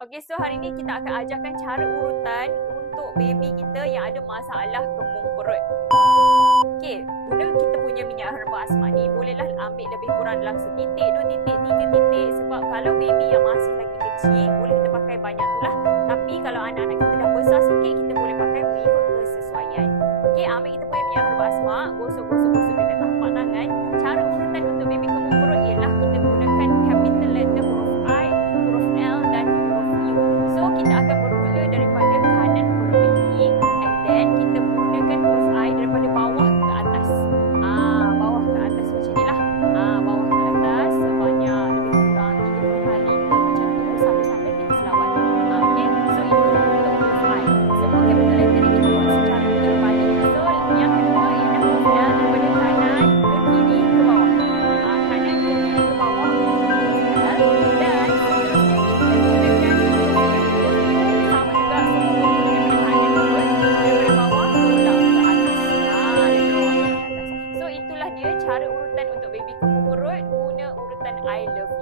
Okey, so hari ni kita akan ajarkan cara urutan untuk baby kita yang ada masalah kembung perut. Okey, guna kita punya minyak herba asma ni, bolehlah ambil lebih kurang dalam setitik, 2 titik, 3 titik. Sebab kalau baby yang masih lagi kecil, boleh kita pakai banyak tu lah. Tapi kalau anak-anak kita dah besar sikit, kita boleh pakai mengikut kesesuaian. Okey, ambil kita punya minyak herba asma, gosok-gosok dengan tapak tangan. Cara urutan untuk baby kembung perut ialah kita gunakan capital letter huruf I, huruf L dan huruf U. So, kita akan bermula daripada kanan perut baby, and then kita gunakan huruf I daripada bawah ke atas. Bawah ke atas macam ni lah. Bawah ke atas sebanyak lebih kurang 30 kali ke macam tu sampai kita selawat. Okay, so itu untuk huruf I. Semua capital letter ni kita buat secara terbalik. So, yang kedua ialah huruf L daripada kanan ke kiri ke bawah. Kanan ke kiri ke bawah huruf L, dan seterusnya kita gunakan huruf U. Sama juga semua daripada kanan perut, daripada bawah tolak ke atas. Daripada bawah ke atas. So, itulah dia cara urutan untuk baby kembung perut guna urutan I love you.